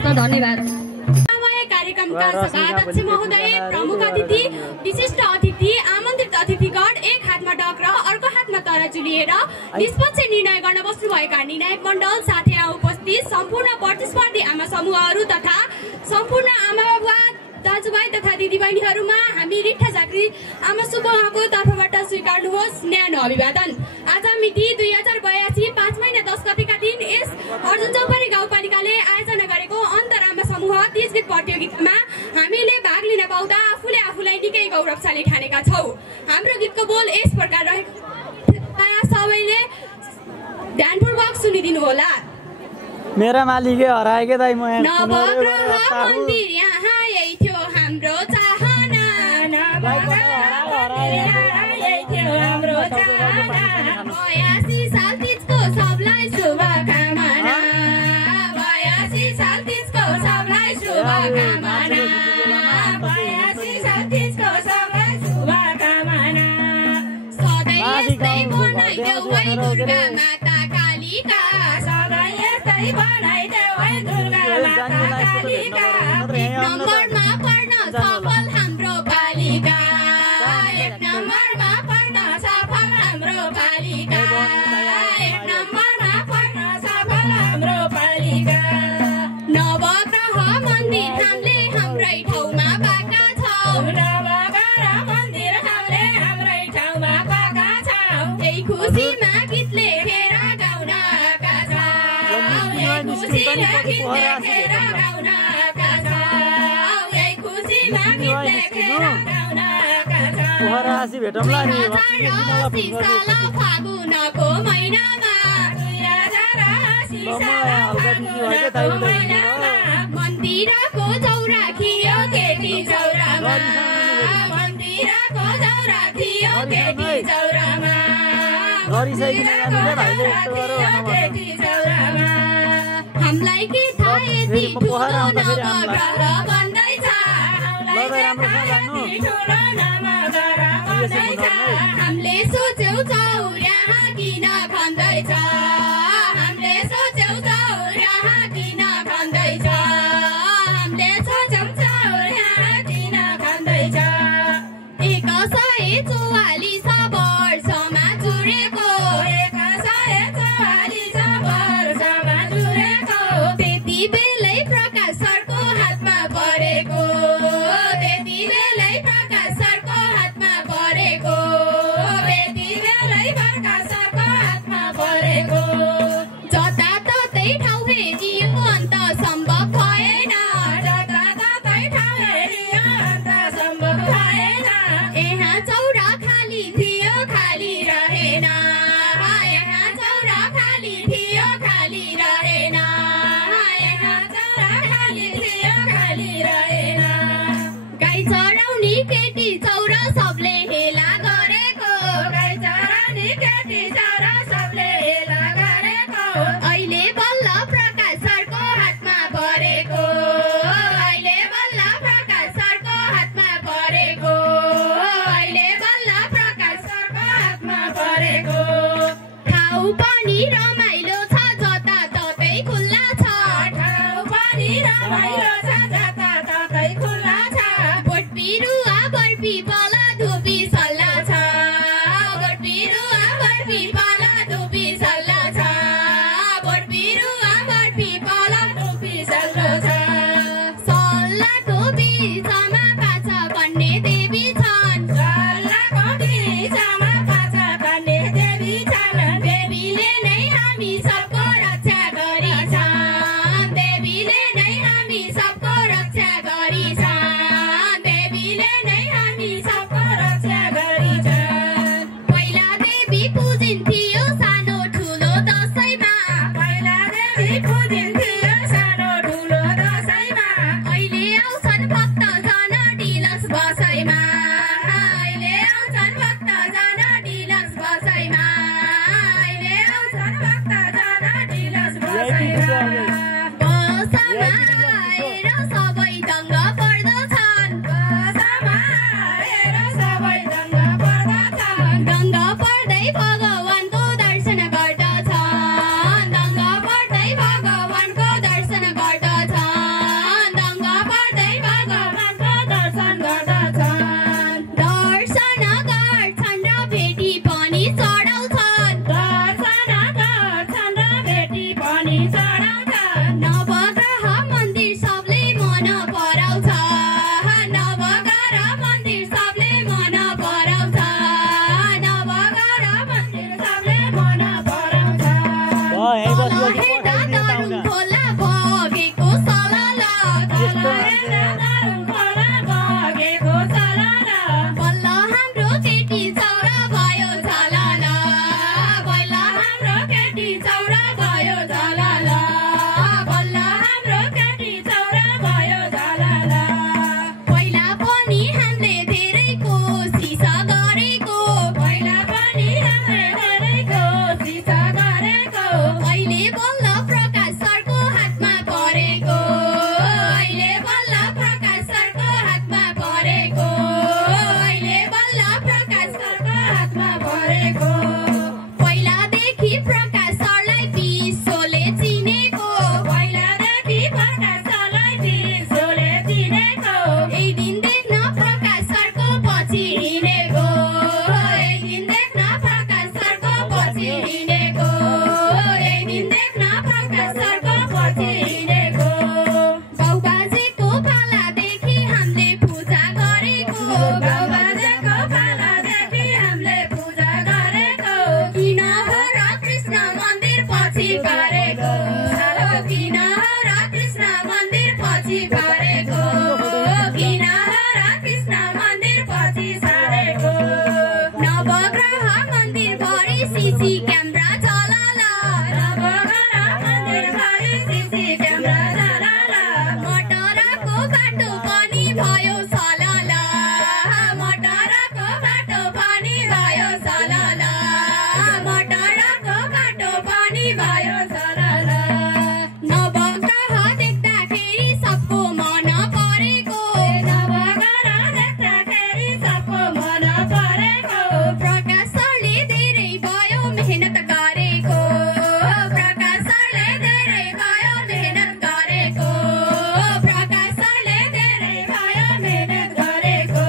हस् त धन्यवाद। कार्यक्रमका सभाध्यक्ष महोदय, प्रमुख अतिथि, विशिष्ट अतिथि, आमन्त्रित अतिथिगण एक हातमा डक र अर्को हातमा तराजु लिएर निष्पक्ष निर्णय गर्न बस्नुभएका निर्णायक मण्डल, साथै उपस्थित सम्पूर्ण प्रतिस्पर्धी आमा समूहहरू तथा सम्पूर्ण आमा बाबा, दाजुभाइ तथा दिदीबहिनीहरूमा हामी रिठा झाँक्री आमा समूहको तर्फबाट स्वीकार्नुहोस् न्यानो अभिवादन। आज मिति 2082 5 महिना 10 गतेका दिन यस अर्जुन चौपरी गाउँपालिकाले आयोजना गरेको अन्तर आमा समूह 30 गीत प्रतियोगितामा हामीले भाग लिन पाउँदा आफूलाई निकै गौरवशाली ठानेका छौँ। हाम्रो गीतको बोल यस प्रकार रहेको, सबैले ध्यानपूर्वक सुनिदिनु होला। मेरा मालिकले हराएके दाइ म नवग्रह मन्दिर यहाँ यही थियो हाम्रो चाहना, नवग्रह मन्दिर यहाँ यही थियो हाम्रो चाहना, 82 साल तीजको सबलाई शुभकामना, 82 साल तीजको सबलाई शुभकामना, 82 साल तीजको सबलाई शुभकामना। सधैँ यस्तै बनाइदेऊ है दुर्गा माता कालीका, सधैँ यस्तै बनाइदेऊ है दुर्गा माता कालीका। एक नम्बरमा पढ्न सफल हाम्रो बालिका, एक नम्बरमा पढ्न सफल हाम्रो बालिका, एक नम्बरमा पढ्न सफल हाम्रो बालिका। नवग्रह मन्दिर हामीले हाम्रै ठाउँमा पाएका छौँ, नवग्रह मन्दिर हामीले हाम्रै ठाउँमा पाएका छौँ। यही खुसीमा गीत लेखेर गाउन आएका छौँ, यही खुसीमा गीत लेखेर गाउन आएका छौँ, यही खुसीमा गीत लेखेर गाउन आएका छौँ। 2080 साल फागुनको महिनामा, 2080 साल फागुनको महिनामा मन्दिरको चौरा थियो केटी चौरामा, मन्दिरको चौरा थियो केटी चौरामा, मन्दिरको चौरा थियो केटी चौरामा। हामीलाई के थाहा यति ठुलो नवग्रह बन्दैछ, हामीलाई के थाहा यति ठुलो नवग्रह बन्दैछ। हामीले सोच्यौँ चौरा किन खन्दैछ, हामीले सोच्यौँ चौरा किन खन्दैछ, हामीले सोच्यौँ चौरा किन खन्दैछ। 144 वर्षमा जुरेको, 144 वर्षमा जुरेको, त्यति बेलै प्रकाश सरको हातमा परेको, त्यति बेलै प्रकाश सरको हातमा परेको, त्यति बेलै प्रकाश सरको हातमा परेको। जताततै ठाउँ हेरियो अन्त सम्भव भएन, जताततै ठाउँ हेरियो अन्त सम्भव भएन। यहाँ चौरा खाली थियो खाली रहेन, यहाँ चौरा खाली थियो खाली रहेन, यहाँ चौरा खाली थियो खाली रहेन। गाई चराउने केटी चौरा सबले हेला गरेको, गाई चराउने केटी चौरा सबले हेला गरेको। अहिले बल्ल प्रकाश सरको हातमा परेको, अहिले बल्ल प्रकाश सरको हातमा परेको, अहिले बल्ल प्रकाश सरको हातमा परेको। ठाउँ पनि रमाइलो छ जताततै खुल्ला छ, ठाउँ पनि रमाइलो छ जताततै खुल्ला छ। बोट बिरुवा बर्पी पल धुपी सल्ला छ, बोट बिरुवा बर्पी पल धुपी सल्ला छ, बोट बिरुवा बर्पी पल धुपी सल्लो छ। सल्लाको बिचमा 5 कन्ये देवी छन्, सल्लाको बिचमा 5 कन्ये देवी छन्। देवीले नै हामी सबको रक्षा गरिछन्, देवीले नै हामी सबको रक्षा गरिछन्, देवीले नै हामी सबको रक्षा गरिछन्। पहिला देवी पूजिन्थ्यो सानो ठुलो दसैँमा, पहिला देवी पूजिन्थ्यो सानो ठुलो दसैँमा। अहिले आउँछन् भक्तजन डिलक्स बसैमा, अहिले आउँछन् भक्तजन डिलक्स बसैमा, अहिले आउँछन् भक्तजन डिलक्स बसैमा। बसमा आएर सबै दङ्ग पर्दछन्, बसमा आएर सबै दङ्ग पर्दछन्। दङ्ग पर्दै भगवानको दर्शन गर्दछन्, दङ्ग पर्दै भगवानको दर्शन गर्दछन्, भयो सलला मटरको बाटो पनि भयो सलला मटरको बाटो पनि भयो सलला नवग्रह देख्दाखेरि सबको मन परेको नवग्रह देख्दाखेरि सबको मन परेको प्रकाश सरले धेरै भयो मेहनत गरेको प्रकाश सरले धेरै भयो मेहनत गरेको प्रकाश सरले धेरै भयो मेहनत गरेको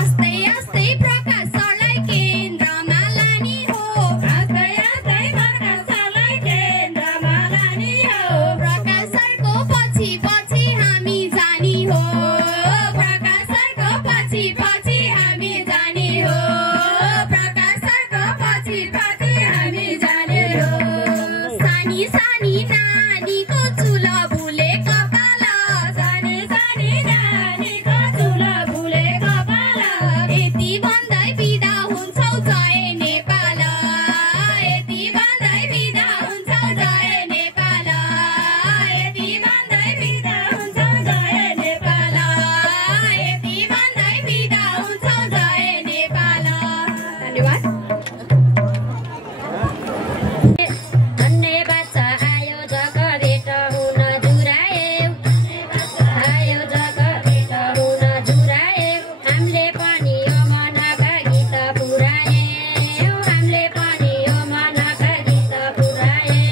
आस्ते आस्ते प्रकाश सरलाई केन्द्रमा लानी हो आस्ते आस्ते प्रकाश सरलाई केन्द्रमा लानी हो प्रकाश सरको पछि पछि हामी जानी हो प्रकाश सरको पछि पछि हामी जानी हो प्रकाश सरको पछि पछि हामी जाने हो सानी सानी नानीको चुलो भुले कपाल सानी सानी नानीको चुलो भुले कपाल यति भन्दै बिदा हुन्छौ जय नेपाल यति भन्दै बिदा हुन्छौ जय नेपाल यति भन्दै बिदा हुन्छौ जय नेपाल यति भन्दै बिदा हुन्छौ जय नेपाल धन्यवाद धन्यवाद छ आयोजक भेट हुन जुरायौ आयोजक भेट हुन जुरायौ हामीले पनि यो मनका गीत पुरायौ हामीले पनि यो मनका गीत पुरायौ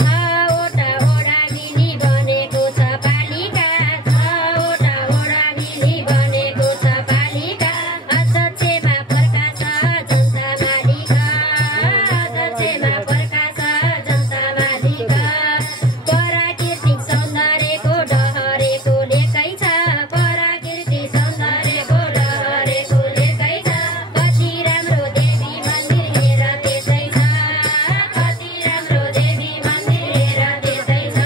छवटा ओडागिनी बनेको छ पालिका छवटा ओडागिनी बनेको छ पालिका अध्यक्षमा प्रकाश जनता मालिका अध्यक्षमा प्रकाश जनता मालिका प्राकृतिक सौन्दर्यको डहरेको लेकै छ प्राकृतिक सौन्दर्यको डहरेको लेकै छ कति राम्रो देवी मन्दिर हेर त्यसै छ कति राम्रो देवी मन्दिर हेर त्यसै छ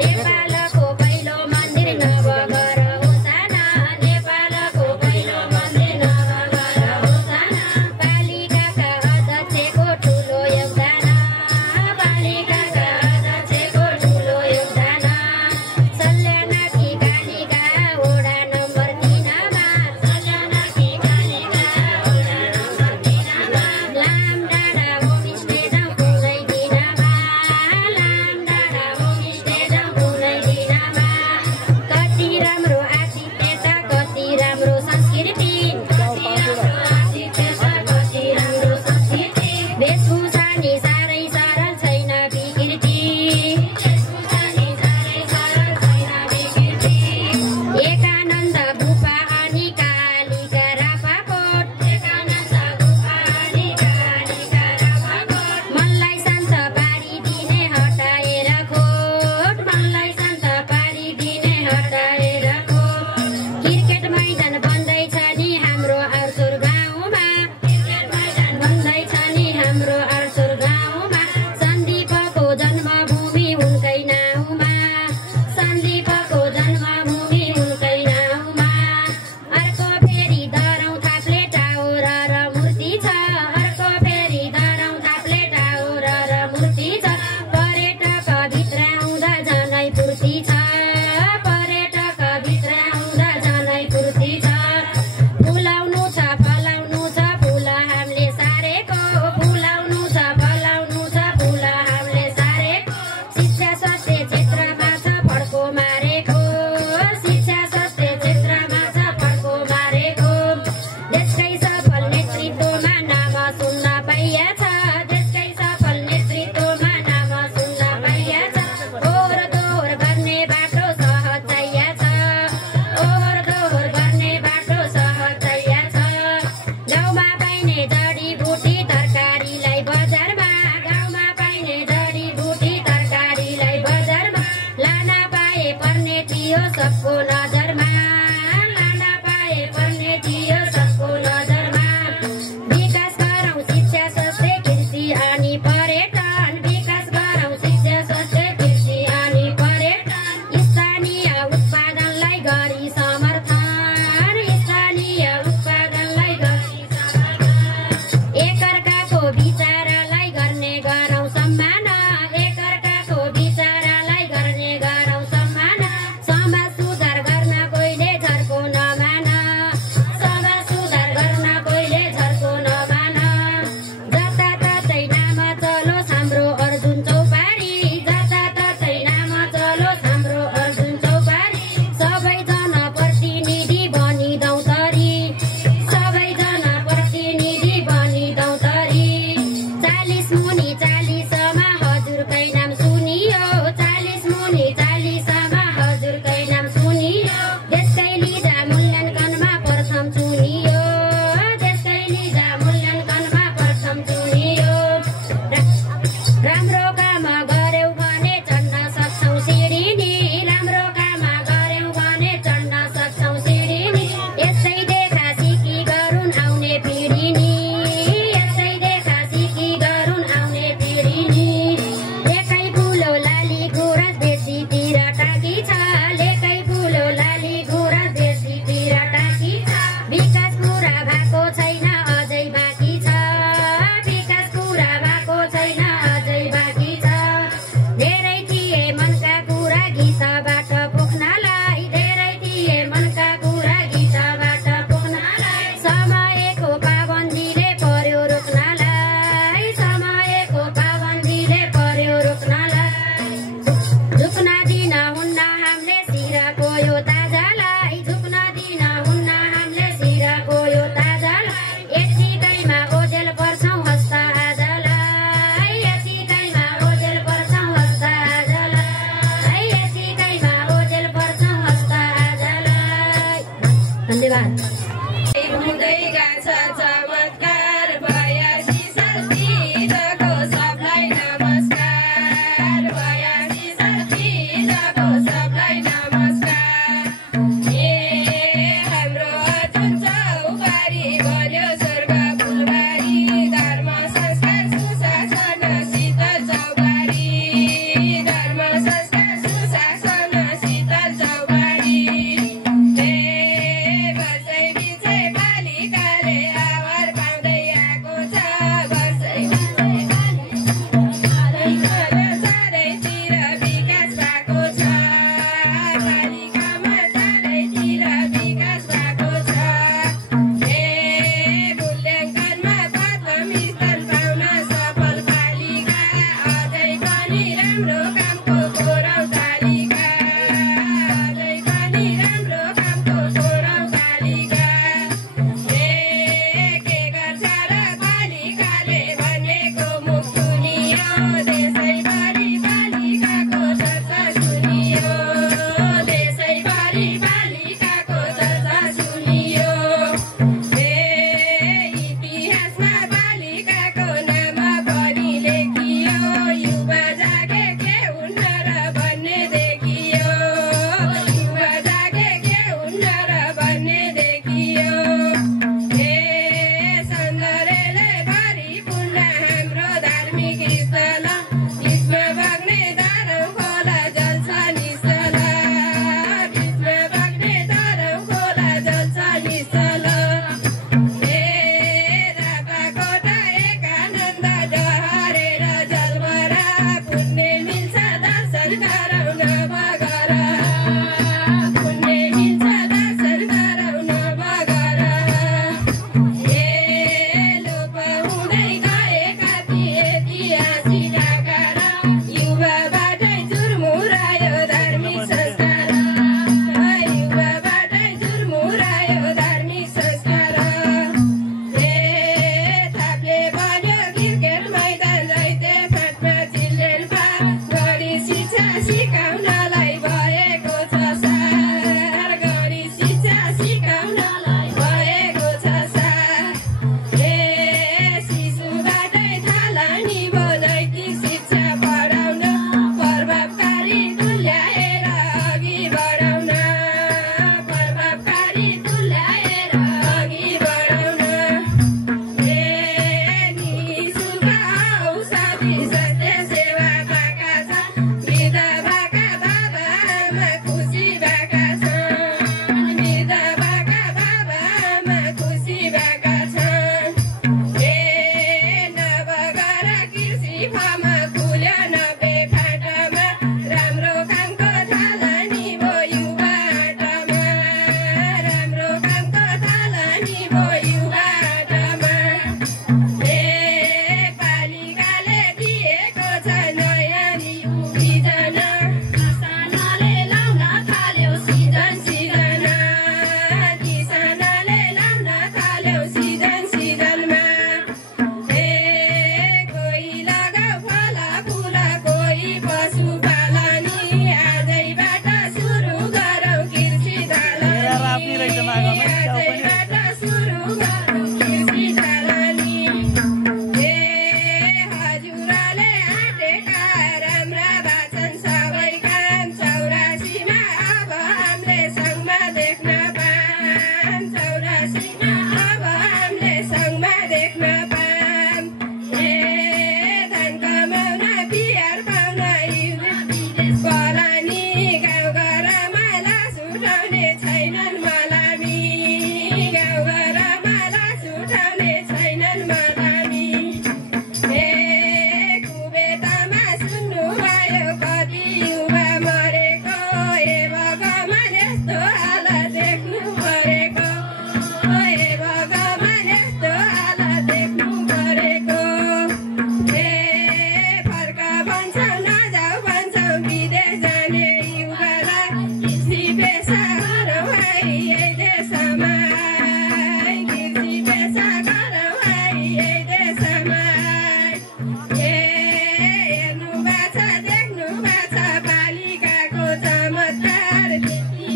नेपालको पहिलो मन्दिर नवगर होसाना नेपालको पहिलो मन्दिर नवगर होसाना पालिकाका अध्यक्षको ठुलो योगदान पालिकाका अध्यक्षको ठुलो योगदान सल्यानाकी कालिका वडा नम्बर 3 मा सल्यानाकी कालिका वडा नम्बर 3 मा लामडाँडा होमस्टे जाउँ कुनै दिनमा लामडाँडा होमस्टे जाउँ कुनै दिनमा कति राम्रो आतिथ्य छ कति राम्रो संस्कृति कति राम्रो आतिथ्य छ कति राम्रो संस्कृति वेशभूषा नि साह्रै सरल छैन विकृति वेशभूषा नि साह्रै सरल छैन विकृति एकानन्द गुफा अनि कालिका राफाकोट एकानन्द गुफा अनि कालिका राफाकोट मनलाई शान्त पारिदिने हटाएर खोट मनलाई शान्त पारिदिने हटाएर खोट क्रिकेट मैदान बन्दैछ नि हाम्रो आर्सुर गाउँमा क्रिकेट मैदान बन्दैछ नि हाम्रो आर्सुर गाउँमा सन्दीपको जन्मभूमि उनकै नाउँमा सन्दीपको जन्मभूमि उनकै नाउँमा अर्को फेरि दरौँ थाप्ले टावर र मूर्ति छ अर्को फेरि दरौँ थाप्ले टावर र मूर्ति छ पर्यटक भित्र आउँदा जनै पूर्ति छ पर्यटक भित्र आउँदा जनै पूर्ति छ फुलाउनु छ फलाउनु छ फुल हामीले सारेको फुलाउनु छ फलाउनु छ फुल हामीले सारेको शिक्षा स्वास्थ्य क्षेत्रमा छ फड्को मारेको शिक्षा स्वास्थ्य क्षेत्रमा छ फड्को मारेको देशकै सफल नेतृत्वमा नाम सुन्न पाइएछ देशकै सफल नेतृत्वमा नाम सुन्न पाइएछ ओहोर दोहोर गर्ने बाटो सहज चाहिएछ ओहोर दोहोर गर्ने बाटो सहज चाहिएछ गाउँमा पाइने जडीबुटी तरकारीलाई बजारमा गाउँमा पाइने जडीबुटी तरकारीलाई बजारमा लान पाए पर्ने थियो सबको नजरमा लान पाए पर्ने थियो सबको नजरमा विकास गरौँ शिक्षा स्वास्थ्य कृषि अनि पर्यटन विकास गरौँ शिक्षा स्वास्थ्य कृषि अनि पर्यटन स्थानीय उत्पादनलाई गरी समर्थन स्थानीय उत्पादनलाई गरी समर्थन एकअर्काको विचारलाई गर्ने गरौँ सम्मान एकअर्काको विचारलाई गर्ने गरौँ सम्मान समाज सुधार धन्यवाद।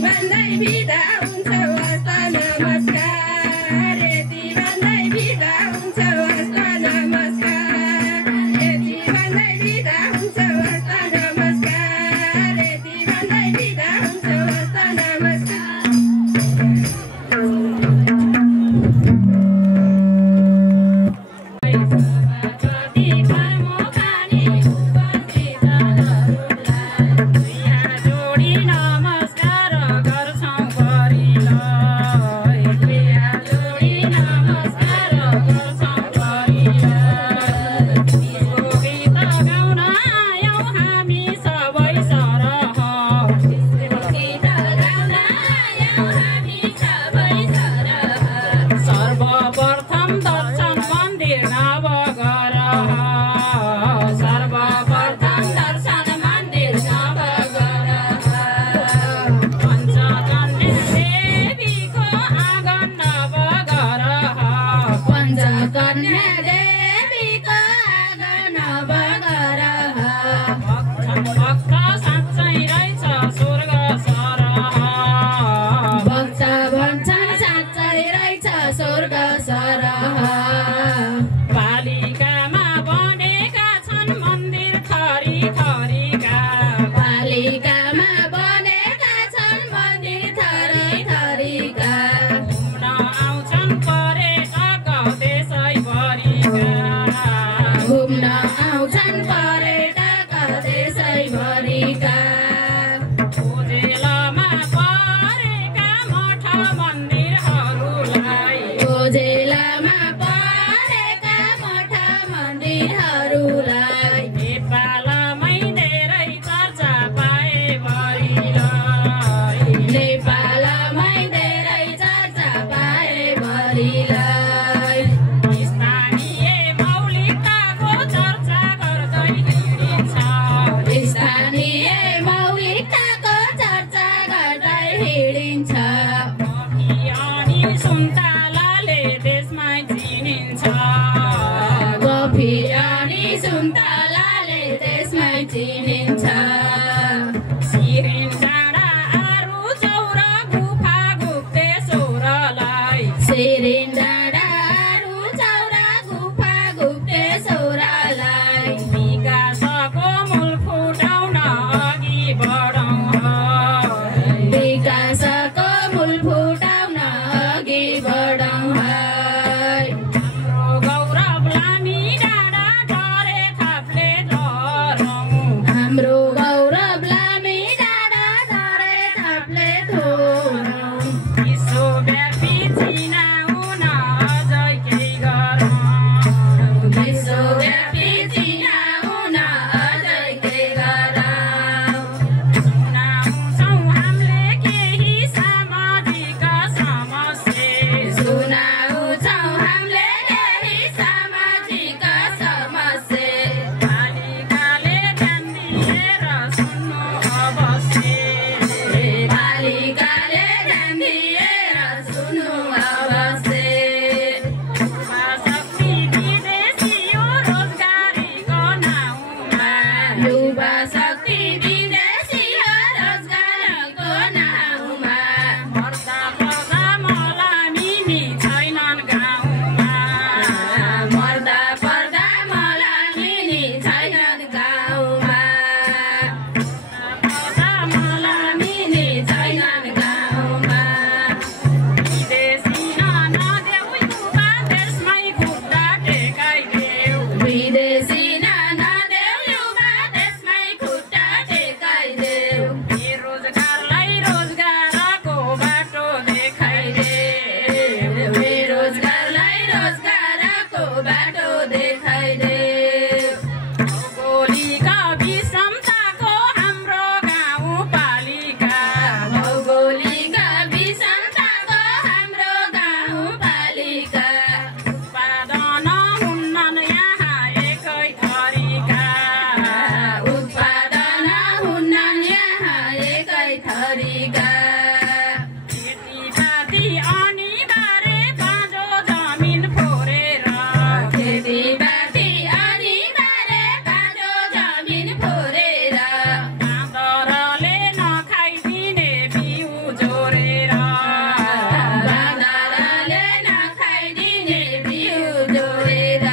भन्दै बिदा हुन्छ हस्त नमस्कार। मलाई थरीका खेतीपाती अनिबारे बाँझो जमिन फोरेर खेतीपाती अनिबारे बाँझो जमिन फोरेर बाँदरले नखाइदिने बिउ जोरेर बाँदरले नखाइदिने बिउ जोरेर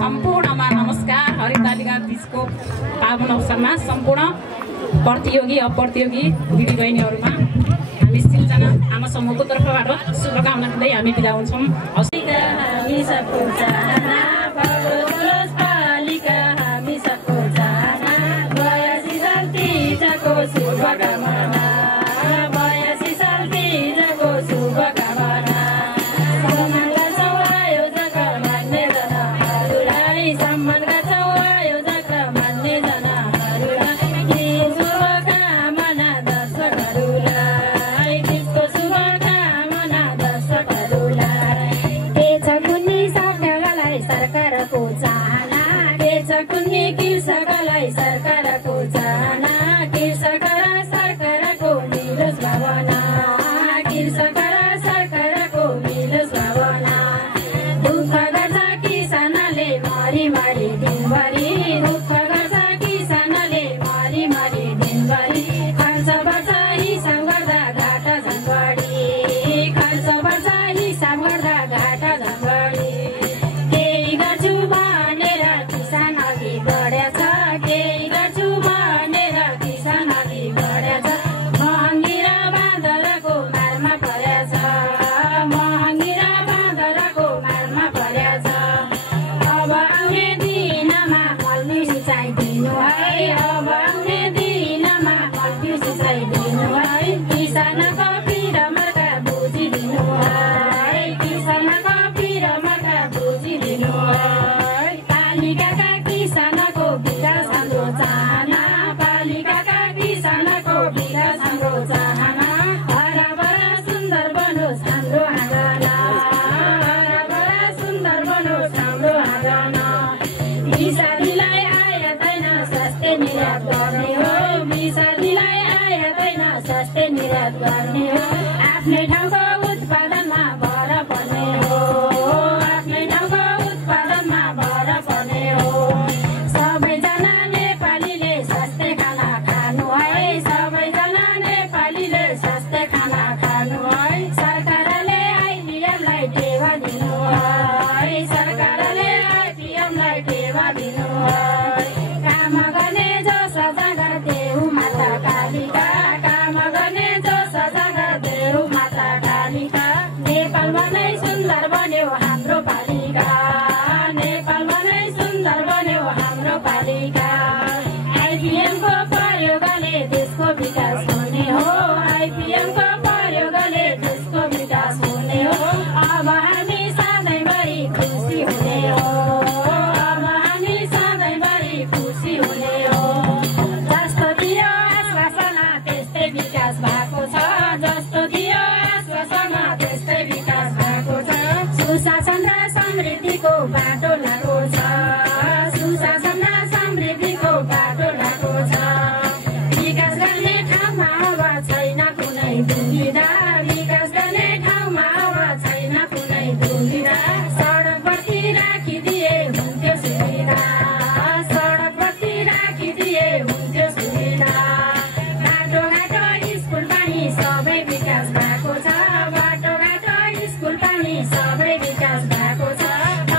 सम्पूर्णमा नमस्कार। हरितालिका बीचको पावन अवसरमा सम्पूर्ण प्रतियोगी अप्रतियोगी दिदीबहिनीहरूमा हामी सिर्जना आमा समूहको तर्फबाट शुभकामना दिँदै हामी बिदा हुन्छौँ। केही गर्छु भनेर मद्दत गर्ने हो आफ्नै ठाउँको उत्पादनमा भर पर्ने हो आफ्नै ठाउँको उत्पादनमा भर पर्ने हो सबैजना नेपालीले स्वास्थ्य खाना खानु है सबैजना नेपालीले स्वास्थ्य खाना खानु है सरकारले आइपिएमलाई टेवा दिनु है सरकारले आइपिएमलाई टेवा दिनु है काम गर्ने जो सजाग देऊ माता कालिका काम गर्ने जो सजाग देऊ माता कालिका नेपालमा नै सुन्दर बन्यो हाम्रो पालिका नेपालमा नै सुन्दर बन्यो हाम्रो पालिका आइपिएमको प्रयोगले देशको विकास हुने हो आइपिएमको प्रयोगले देशको विकास हुने हो अब हामी सधैँभरि खुसी हुने हो अब हामी सधैँभरि खुसी हुने हो जस्तो दियो आश्वासना त्यस्तै विकास भएको छ जस्तो दियो आश्वासना त्यस्तै विकास भएको छ सुशासन र समृद्धिको बाटो लागो छ सुशासन र समृद्धिको बाटो लागो छ विकास गर्ने ठाउँमा अब छैन कुनै दुविधा विकास गर्ने ठाउँमा अब छैन कुनै दुविधा सडकप्रति राखिदिए हुन्थ्यो सुविधा सडकप्रति राखिदिए हुन्थ्यो सुविधा बाटोघाटो स्कुल पानी सबै विकास भएको छ बाटोघाटो स्कुल पानी सबै विकास भएको छ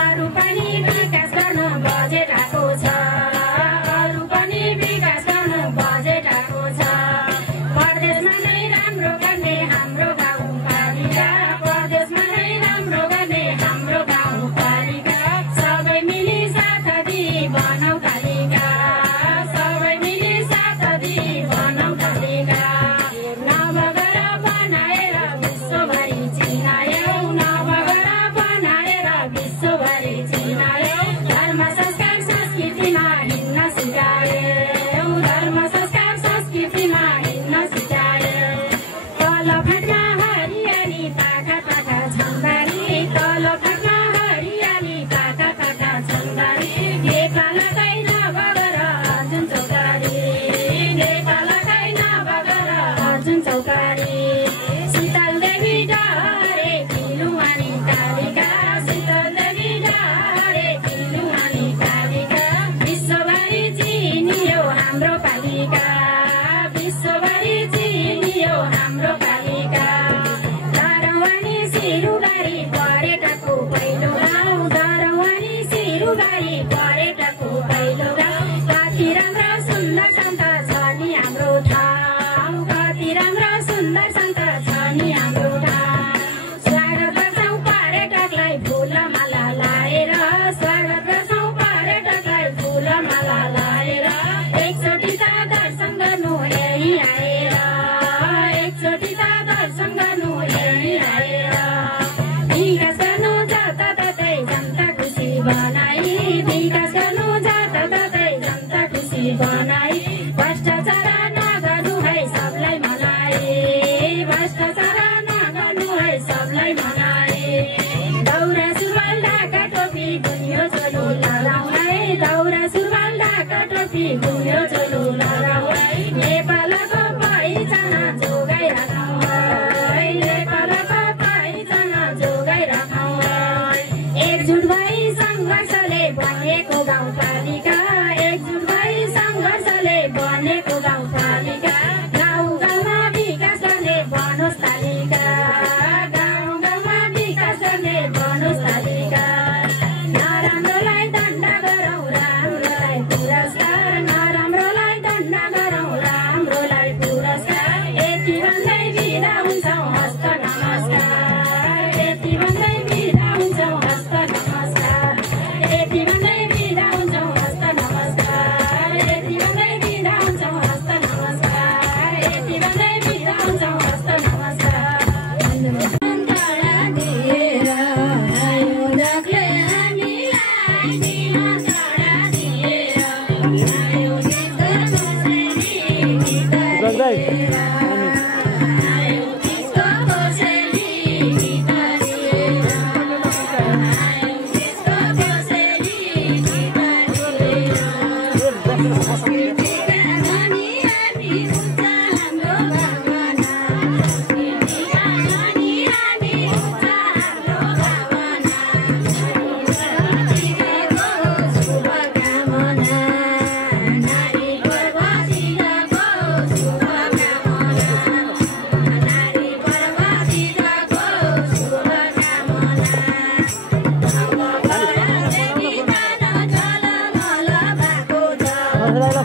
अरू पनि विकास गर्न बजेट आएको छ अरू पनि विकास गर्न बजेट आएको छ प्रदेशमा नै राम्रो गर्ने हाम्रो गाउँपालिका प्रदेशमा नै राम्रो गर्ने हाम्रो गाउँपालिका सबै मिली साथ दिई बनाऊ तालिका सबै मिली साथ दिई बनाऊ तालिका नवगर बनाएर विश्वभरि चिनायौ नवगर बनाएर विश्वभरि चिनायौ धर्म संस्कार संस्कृतिमा हिँड्न सिकायौ धर्म संस्कार संस्कृतिमा हिँड्न सिकायौ तल फाटमा हरियाली पाखा पाखा छन्दारी तल फाटमा हरियाली पाखा पाखा छन्दारी नेपालकै नवगर अर्जुन चौतारी नेपालकै नवगर अर्जुन चौतारी शीतल देवी डहरे किलुवानी कालिका शीतल देवी डहरे किलुवानी कालिका विश्वभरि चिनियो हाम्रो पालिका विश्वभरि चिनियो हाम्रो पालिका दरवानी सिरुबारी पर्यटकको पहिलो गाउँ दरवानी सिरुबारी पर्यटकको पहिलो गाउँ कति राम्रो सुन्दर सन्त छ नि हाम्रो ठाउँ कति राम्रो सुन्दर सन्त छ नि हाम्रो ठाउँ स्वागत गर्छौँ पर्यटकलाई फुलमाला लाएर स्वागत गर्छौँ पर्यटकलाई फुलमाला लाएर एकचोटि त दर्शन गर्नु यही आएर एकचोटि त दर्शन गर्नु यही आएर विकास गर्नु जताततै जनता खुसी बनाई विकास गर्नु जताततै जनता खुसी बनाई भ्रष्टाचार नगर्नु है सबलाई मनाई भ्रष्टाचार नगर्नु है सबलाई मनाई दौरा सुरुवाल ढाका टोपी गुन्यो चोलो लगाऊ है दौरा सुरुवाल ढाका टोपी गुन्यो चोलो लगाऊ है नेपालको पहिचान जोगाइ राखौँ है नेपालको पहिचान जोगाइ राखौँ है एकजुट भई सङ्घर्षले बनेको गाउँपालिका एकजुट भई सङ्घर्षले बनेको गाउँपालिका गाउँ गाउँमा विकास गर्ने बनोस् तालिका गाउँ गाउँमा विकास गर्ने बनोस् तालिका नराम्रोलाई दण्ड गरौँ राम्रोलाई पुरस्कार नराम्रोलाई दण्ड गरौँ राम्रोलाई पुरस्कार यति भन्दै बिदा हुन्छौँ हस्त नमस्कार यति भन्दै बिदा हुन्छौँ हस्त नमस्कार यति भन्दै बिदा हुन्छौँ हस्त नमस्कार यति भन्दै बिदा हुन्छौँ हस्त नमस्कार यति भन्दै बिदा हुन्छौँ हस्त नमस्कार तडा दिएर आयो जगले हामीलाई दिन तडा दिएर आयो गीत बसेली गीत दिएर आयो गीतको बसेली गीत दिएर आयो गीतको बसेली गीत दिएर संस्कृतिका धनी हामी हुन्छ हाम्रो भावना Hari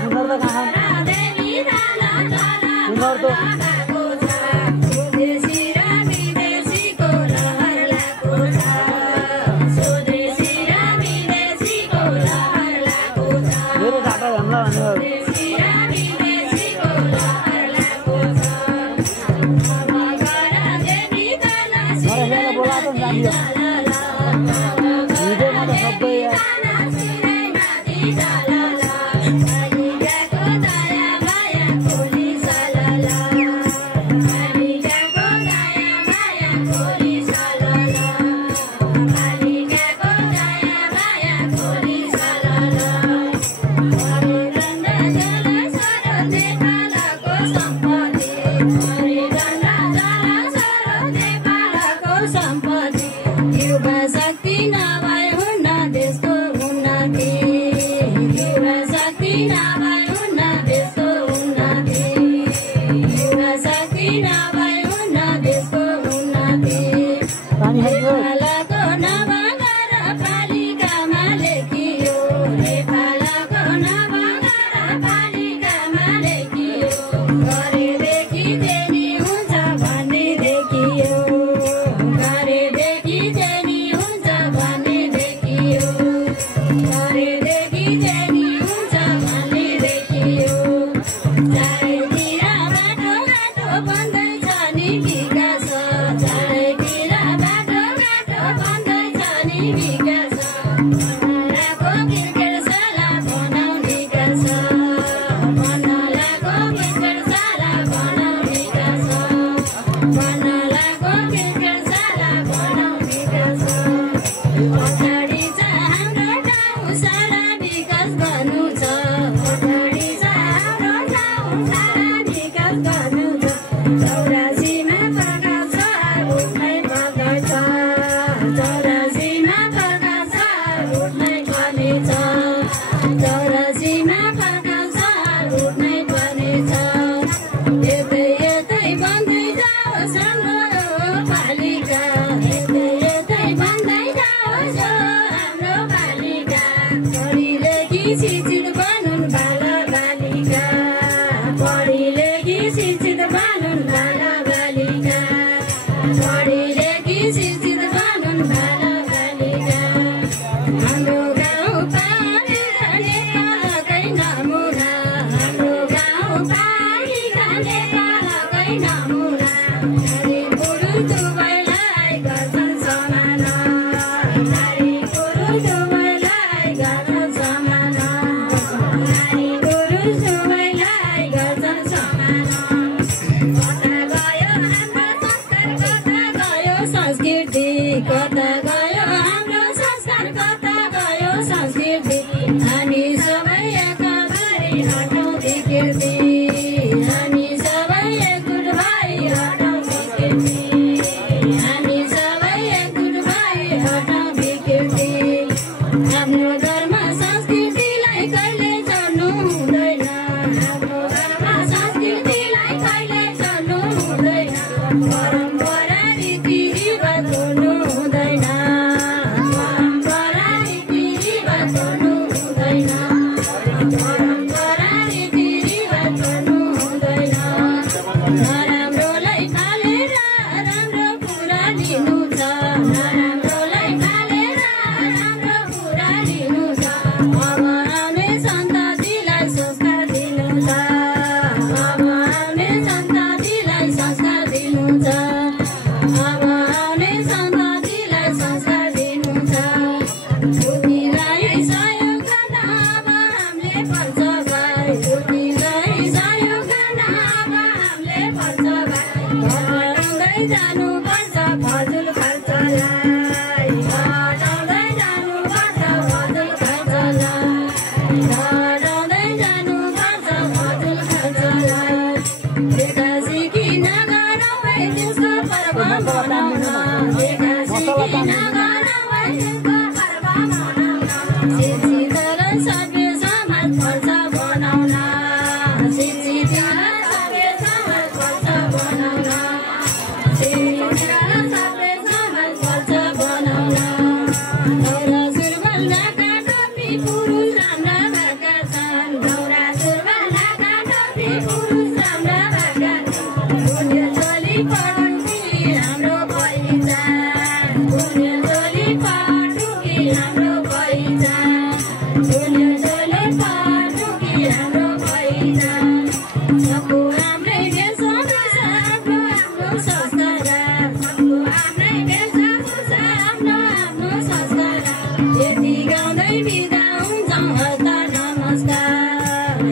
हाम्रो पहिचान सबको आफ्नै वेशभूषा आफ्नो आफ्नो संस्कार सबको आफ्नै वेशभूषा आफ्नो आफ्नो संस्कार यति गाउँदै बिदा हुन्छौँ हस्त नमस्कार